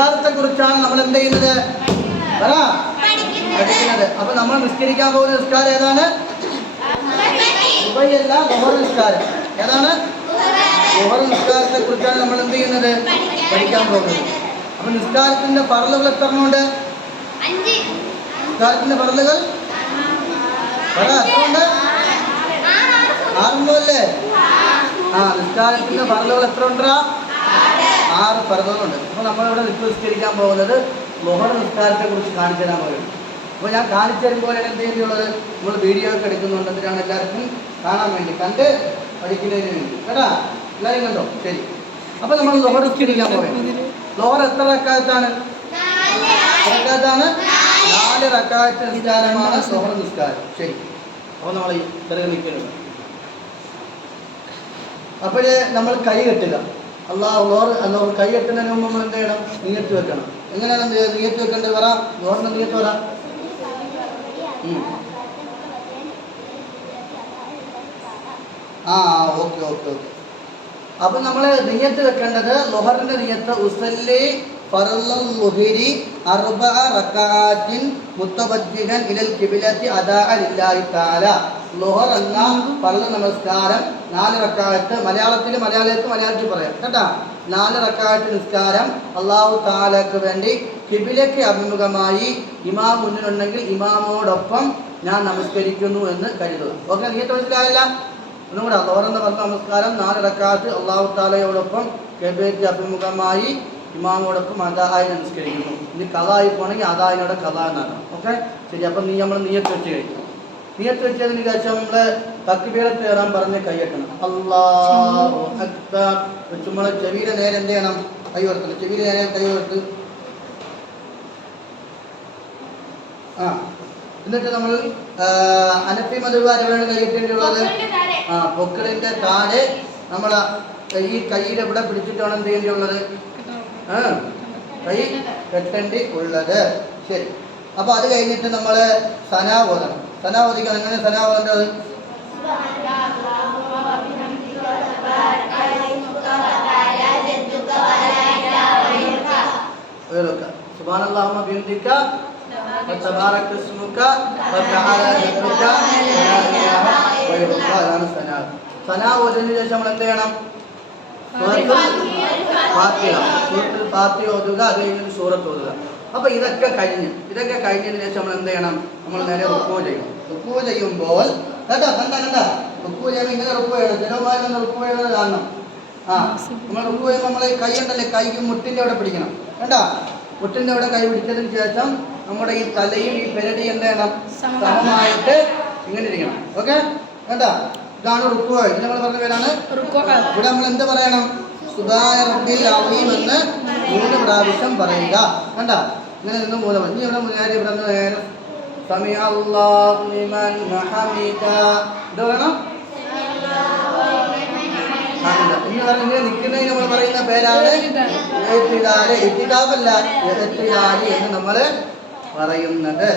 നിസ്കാരത്തെ കുറിച്ചാണ് നമ്മൾ എന്ത് ചെയ്യുന്നത്? പഠിക്കുന്നത്. അപ്പൊ നമ്മൾ നിസ്കരിക്കാൻ പോകുന്ന നിസ്കാരം ഏതാണ്? സുബഹിയല്ല, ളുഹർ നിസ്കാരം. ഏതാണ്? ളുഹർ നിസ്കാരത്തെ കുറിച്ചാണ് നമ്മൾ എന്ത് ചെയ്യുന്നത്? പഠിക്കാൻ പോകുന്നത്. അപ്പൊ നിസ്കാരത്തിന്റെ ഫർളുകൾ എത്ര ഉണ്ട്? നിസ്കാരത്തിന്റെ ഫർളുകൾ എത്രയുണ്ട്? 6 അല്ലേ? നിസ്കാരത്തിന്റെ ഫർളുകൾ എത്ര ഉണ്ടാ? 6 ഫർളുകളുണ്ട്. അപ്പോൾ നമ്മളിവിടെ നിസ്കരിക്കാൻ പോകുന്നത് ളുഹർ നിസ്കാരത്തെ കുറിച്ച് കാണിച്ചു തരാൻ പോകുന്നത്. അപ്പോൾ ഞാൻ കാണിച്ചു തരുമ്പോഴാണ് എന്ത് ചെയ്യേണ്ടിയുള്ളത്? നമ്മൾ വീഡിയോ ഒക്കെ എടുക്കുന്നുണ്ട്. അതിനാണ് എല്ലാവർക്കും കാണാൻ വേണ്ടി, കണ്ട് പഠിക്കുന്നതിന് വേണ്ടി. കേട്ടാ, എല്ലാവരും കണ്ടോ? ശരി. അപ്പോൾ നമ്മൾ ളുഹർ നിസ്കരിക്കാൻ പോകുന്നത്. ളുഹർ എത്ര റക്അത്താണ്? 4 റക്അത്ത് നിസ്കാരമാണ് ളുഹർ നിസ്കാരം. ശരി. അപ്പോൾ നമ്മൾ ഈ നിൽക്കുന്നത്. അപ്പോൾ നമ്മൾ കൈ കെട്ടുക. അള്ളാഹു കൈ കെട്ടുന്നതിന് മുമ്പ് നമ്മൾ എന്ത് ചെയ്യണം? നിയത്ത് വെക്കണം. എങ്ങനെയാണ് നിയത്ത് വെക്കേണ്ടത്? പറ. ളുഹറിന്റെ നിയത്ത് പറ. ഓക്കെ. അപ്പൊ നമ്മൾ നിയത്ത് വെക്കേണ്ടത്, ളുഹറിന്റെ നിയത്ത് ഉസല്ലി ഫർളൽ ളുഹരി 4 റക്അത്തിൻ മുത്തവജ്ജിഹൻ ഇലൽ ഖിബ്ലത്തി അദാഅ ലില്ലാഹി തആല. ളുഹർ എന്ന ഫർള് നമസ്കാരം 4 റക്അത്ത്. മലയാളത്തിൽ പറയാം കേട്ടാ. 4 റക്അത്ത് നിസ്കാരം അല്ലാഹു തആലക്ക് വേണ്ടി ഖിബ്ലയ്ക്ക് അഭിമുഖമായി ഇമാം മുന്നിലുണ്ടെങ്കിൽ ഇമാമോടൊപ്പം ഞാൻ നമസ്കരിക്കുന്നു എന്ന് കരുതുക. ഓക്കെ, നിയത്ത് മനസ്സിലായില്ല? ഒന്നും കൂടെ. ളുഹർ എന്ന ഫർള് നമസ്കാരം 4 റക്അത്ത് അല്ലാഹു തആലയോടൊപ്പം ഖിബ്ലയ്ക്ക് അഭിമുഖമായി ഇമാമോടൊപ്പം അദായി നമസ്കരിക്കുന്നു. ഇനി ഖളായി പോകണമെങ്കിൽ അദായിനോടെ ഖളാ എന്നാണ്. ഓക്കെ, ശരി. അപ്പം നമ്മൾ നിയത്ത് വെച്ച് കഴിഞ്ഞു. നിയത്ത് വെച്ചതിന് ശേഷം നമ്മൾ തക്ബീറത്ത് ഇഹ്റാം പറഞ്ഞ് കൈയ്യട്ടണം. അല്ലാഹു അക്ബർ വെച്ച് നമ്മൾ ചെവിയുടെ നേരെ എന്ത് ചെയ്യണം? കൈ ഉയർത്തണം. ചെവിയുടെ നേരെ കൈ ഉയർത്ത്. എന്നിട്ട് നമ്മൾ ഹനഫി മദ്ഹബുകാരാണ് കൈയ്യട്ടേണ്ടിയുള്ളത്. പൊക്കിളിന്റെ താഴെ നമ്മൾ ഈ കൈയുടെ ഇവിടെ പിടിച്ചിട്ട് വേണം എന്ത് ചെയ്യേണ്ടിയുള്ളത്? കൈ കെട്ടേണ്ടി ഉള്ളത്. ശരി. അപ്പൊ അത് കഴിഞ്ഞിട്ട് നമ്മൾ സനാ ഓതണം. സനാ ഓദിക്കണം. എങ്ങനെ സനാ ഓതേണ്ടത്? സുബ്ഹാനല്ലാഹി വബിഹംദിക വതബാറക ഇസ്മുക വതആല ജദ്ദുക ലാ ഇലാഹ ഗൈറുക. അതാണ് സനാ. സനാ ഓതിയതിനു ശേഷം നമ്മൾ എന്ത് ചെയ്യണം? സൂറത്തുൽ ഫാത്തിഹ ഓതുക. അത് കഴിഞ്ഞിട്ട് സൂറത്ത് ഓതുക. അപ്പൊ ഇതൊക്കെ കഴിഞ്ഞതിന് ശേഷം നമ്മൾ എന്ത് ചെയ്യണം? നമ്മൾ നേരെ റുക്കൂ ചെയ്യണം. റുക്കൂ ചെയ്യുമ്പോൾ കേട്ടോ, കണ്ട റുക്കൂ ചെയ്യുമ്പോൾ ഇങ്ങനെ റുക്കൂ ചെയ്യണം. ജനവുമായി റുക്കൂ ചെയ്യുന്നത് കാണണം. നമ്മൾ റുക്കൂ ചെയ്യുമ്പോൾ നമ്മൾ കൈ ഉണ്ടല്ലേ, കൈക്ക് മുട്ടിൻ്റെ അവിടെ പിടിക്കണം. കേട്ടാ, മുട്ടിൻ്റെ അവിടെ കൈ പിടിച്ചതിന് ശേഷം നമ്മുടെ ഈ തലയും ഈ പെരടി എന്ത് ചെയ്യണം? സമമായിട്ട് ഇങ്ങനെ ഇരിക്കണം. ഓക്കെ, കേട്ടാ, ഇതാണ് റുക്കൂ. ഇത് നമ്മൾ പറഞ്ഞ പേരാണ് റുക്കൂ. ഇവിടെ നമ്മൾ എന്ത് പറയണം? സുബ്ഹാന റബ്ബിൽ അസീം എന്ന് 3 പ്രാവശ്യം പറയുക. കണ്ട, ഇങ്ങനെ നിന്ന് 3 പ്രാവശ്യം. ഇനി ഇവിടെ മുന്നേറി ഇവിടെ നേരെ സമി അല്ലാഹു ലിമൻ ഹമിദ. ഇത് പറയണം. ഇന്ന് പറഞ്ഞ നിൽക്കുന്നതിന് നമ്മൾ പറയുന്ന പേരാണ് ഇത്തിദാല്. ഇത്തിദാബല്ല, ഇത്തിദാല് എന്ന് നമ്മൾ പറയുന്നത്.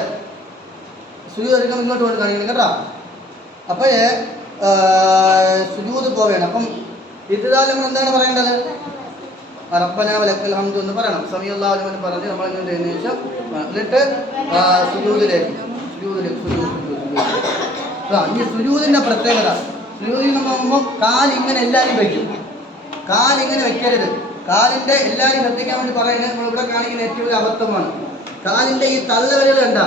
സുജൂദ് എടുക്കാൻ ഇങ്ങോട്ട് കൊണ്ട് കാണിക്കണം കേട്ടോ. അപ്പോൾ സുജൂദ് പോവുകയാണ്. അപ്പം ഇത്തിദാൽ നമ്മൾ എന്താണ് പറയേണ്ടത്? റബ്ബനാ വലക്കൽ ഹംദു എന്ന് പറയണം. സമി അല്ലാഹു ലിമൻ പറഞ്ഞ് നമ്മൾ ഇങ്ങനെ ശേഷം എന്നിട്ട് സുജൂദിലേക്ക്. ഇനി സുജൂദിന്റെ പ്രത്യേകത, സുജൂദിൽ നമ്മൾ പോകുമ്പോൾ കാലിങ്ങനെ എല്ലാവരും വയ്ക്കും. കാലിങ്ങനെ വെക്കരുത്. കാലിന്റെ എല്ലാവരും ശ്രദ്ധിക്കാൻ വേണ്ടി പറയുന്നത് നമ്മളിവിടെ കാണിക്കുന്ന ഏറ്റവും ഒരു അബദ്ധമാണ്. കാലിന്റെ ഈ തള്ളവിരൽ കണ്ട,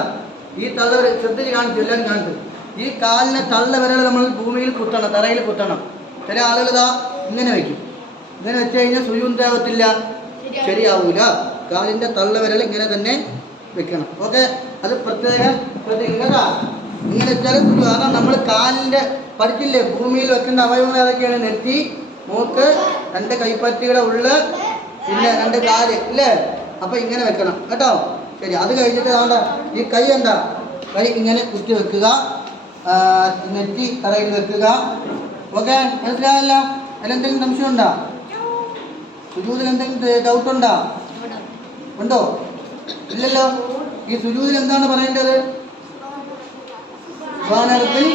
ഈ തള്ളവിരൽ ശ്രദ്ധിച്ച് കാണിച്ചു, എല്ലാവരും കാണിച്ചു. ഈ കാലിനെ തള്ളവിരൽ നമ്മൾ ഭൂമിയിൽ കുത്തണം, തറയിൽ കുത്തണം. ചില ആളുകൾ ഇതാ ഇങ്ങനെ വെക്കും. ഇങ്ങനെ വെച്ച് കഴിഞ്ഞാൽ സുജൂദ് ആവത്തില്ല, ശരിയാവൂല. കാലിന്റെ തള്ളവിരൽ ഇങ്ങനെ തന്നെ വെക്കണം. ഓക്കെ, അത് പ്രത്യേകം ശ്രദ്ധിക്കുക. ഇങ്ങനെ വെച്ചാൽ കാരണം നമ്മൾ കാലിന്റെ പഠിച്ചില്ലേ, ഭൂമിയിൽ വെക്കേണ്ട അവയവങ്ങൾ ഏതൊക്കെയാണ്? നെറ്റി, മൂക്ക്, 2 കൈപ്പത്തിയുടെ ഉള്ളിൽ, പിന്നെ 2 കാല് ഇല്ലേ? അപ്പൊ ഇങ്ങനെ വെക്കണം കേട്ടോ. ശരി. അത് കഴിഞ്ഞിട്ട് അതുകൊണ്ട് ഈ കൈ എന്താ, കൈ ഇങ്ങനെ കുത്തി വെക്കുക, നെറ്റി തറയിൽ വെക്കുക. ഓക്കെ, മനസ്സിലായല്ല? അതിലെന്തെങ്കിലും സംശയം ഉണ്ടോ? സുജൂദിൽ എന്തെങ്കിലും ഡൗട്ട് ഉണ്ടോ? ഇല്ലല്ലോ. ഈ സുജൂദിൽ എന്താണ് പറയേണ്ടത്? സുബ്ഹാന റബ്ബിൽ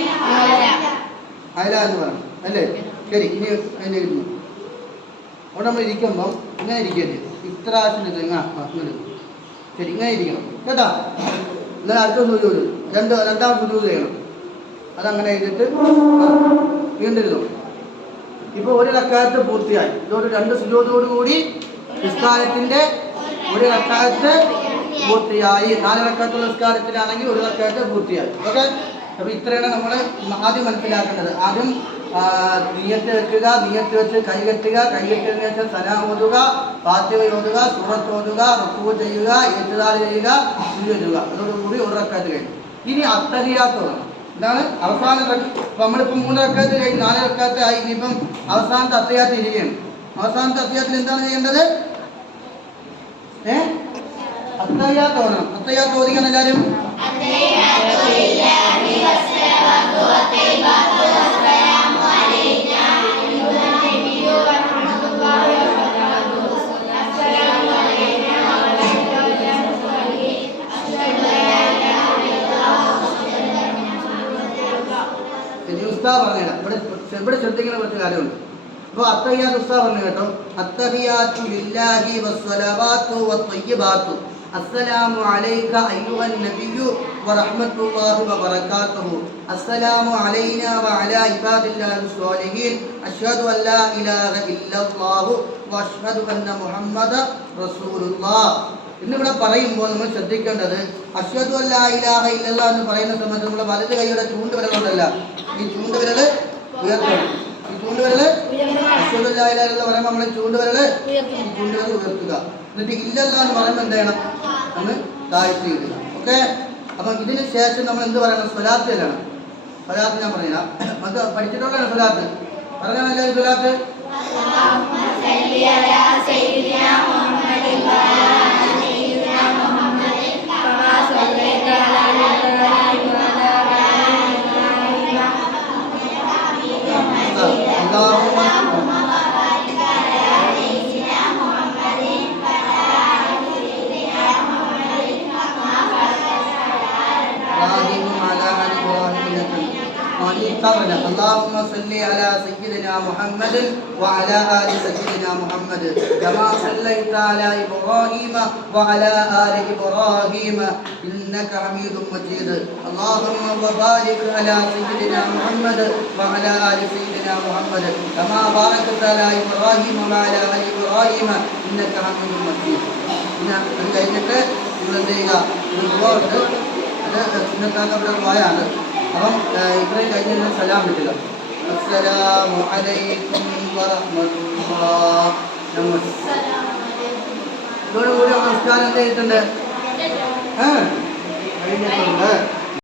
അഅ്ല എന്ന് പറയണം അല്ലേ? ശരി. ഇനി അതിൻ്റെ ഇരുന്നു അവിടെ നമ്മൾ ഇരിക്കുമ്പം ഇങ്ങനെ ഇരിക്കുകയല്ലേ? ഇത്രാശിന് ഇങ്ങനെ ശരി ഇങ്ങനെ ഇരിക്കണം കേട്ടാ. എന്നാൽ അടുത്ത സുജൂദ് രണ്ടാം സുജൂദ് ചെയ്യണം. അതങ്ങനെ ചെയ്തിട്ട് വീണ്ടും ഇരുന്നു. ഇപ്പോൾ ഒരു റക്അത്ത് പൂർത്തിയായി. ഇതോട് 2 സുജൂദോടുകൂടി നിസ്കാരത്തിൻ്റെ ഒരു റക്അത്ത് പൂർത്തിയായി. 4 റക്അത്തുള്ള നിസ്കാരത്തിലാണെങ്കിൽ ഒരു റക്അത്ത് പൂർത്തിയായി. ഓക്കെ. അപ്പോൾ ഇത്രയാണ് നമ്മൾ ആദ്യം മനസ്സിലാക്കേണ്ടത്. ആദ്യം നിയ്യത്ത് വെക്കുക, നിയ്യത്ത് വെച്ച് കൈകെട്ടുക, കൈകെട്ടിയതിനു ശേഷം സലാം ഓതുക, ഫാത്തിഹ ഓതുക, സൂറത്ത് ഓതുക, റുക്കൂ ചെയ്യുക, ഇഅ്തിദാൽ ചെയ്യുക, സുജൂദ് ചെയ്യുക. അതോടുകൂടി ഒരു റക്അത്ത് കഴിഞ്ഞു. ഇനി അത്തഹിയാത്ത് ഓതണം. ഇതാണ് അവസാന. നമ്മളിപ്പോൾ 3 റക്അത്ത് കഴിഞ്ഞ് 4 റക്അത്ത് ആയി. ഇനിയിപ്പം അവസാനത്തെ അത്തഹിയാത്ത് ഇരിക്കുകയാണ്. അവസാനത്തെ അത്തഹിയാത്തിൽ എന്താണ് ചെയ്യേണ്ടത്? അത്തഹിയാത്ത് ഓതണം. അത്തഹിയാത്ത് ഓതിക്കണം എല്ലാവരും. പറഞ്ഞുതരാം. ഇവിടെ ശ്രദ്ധിക്കുന്ന കുറച്ച് കാര്യമുണ്ട്. അപ്പോൾ അത്തഹിയാത്ത് ഉസ്താദ് പറഞ്ഞു കേട്ടോ. അത്തഹിയാത്തു ലില്ലാഹി വസ്സലവാത്തു വത്വയ്യിബാത്തു അസ്സലാമു അലൈക അയ്യുഹൻ നബിയ്യു വറഹ്മത്തുള്ളാഹി വബറകാതുഹു അസ്സലാമു അലൈനാ വഅലാ ഇബാദില്ലാഹി സ്വാലിഹീൻ അഷ്ഹദു അൻ ലാ ഇലാഹ ഇല്ലല്ലാഹു വഅഷ്ഹദു അന്ന മുഹമ്മദ റസൂലുള്ളാഹ്. എന്നിവിടെ പറയുമ്പോൾ നമ്മൾ ശ്രദ്ധിക്കേണ്ടത് അഷ്ഹദു അൻ ലാ ഇലാഹ ഇല്ലല്ലാഹ് എന്ന് പറയുന്ന സമയത്ത് നമ്മുടെ വലത് കൈയുടെ ചൂണ്ടുവിരലുണ്ടല്ല, ഈ ചൂണ്ടുവിരൽ ഉയർത്തണം. ഈ ചൂണ്ടുവിരൽ അഷ്ഹദു അൻ ലാ ഇലാഹ ഇല്ലല്ലാഹ് പറയുമ്പോൾ നമ്മൾ ചൂണ്ടുവിരൽ ഉയർത്തുക. എന്നിട്ട് ഇല്ലല്ലാഹ് എന്ന് പറയുമ്പോൾ എന്ത് ചെയ്യണം? നമ്മൾ താഴ്ത്തി ഇടുക. ഓക്കെ. അപ്പം ഇതിന് ശേഷം നമ്മൾ എന്ത് പറയണം? സ്വലാത്ത് ചെല്ലണം. സ്വലാത്ത് ഞാൻ പറഞ്ഞുതരാം. അത് പഠിച്ചിട്ടുള്ളതാണ് സ്വലാത്ത്. പറഞ്ഞാൽ എല്ലാവരും സ്വലാത്ത്. اللهم صل على سيدنا محمد وعلى آل سيدنا محمد كما صليت على إبراهيم وعلى آل إبراهيم إنك حميد مجيد اللهم بارك على سيدنا محمد وعلى آل سيدنا محمد كما باركت على إبراهيم وعلى آل إبراهيم إنك حميد مجيد. ഇത് കഴിഞ്ഞിട്ട് നിങ്ങളെന്ത് ചെയ്യുക? ഒരു ദുആ ഉണ്ട്. അത് സുന്നത്താക്കപ്പെട്ട ദുആയാണ്. അപ്പം ഇത്രയും കഴിഞ്ഞ സലാം കിട്ടുക. അസ്സലാമു അലൈക്കും വറഹ്മത്തുള്ളാഹി. ഇതോടുകൂടി നമസ്കാരം എന്ത് ചെയ്തിട്ടുണ്ട്? കഴിഞ്ഞിട്ടുണ്ട്.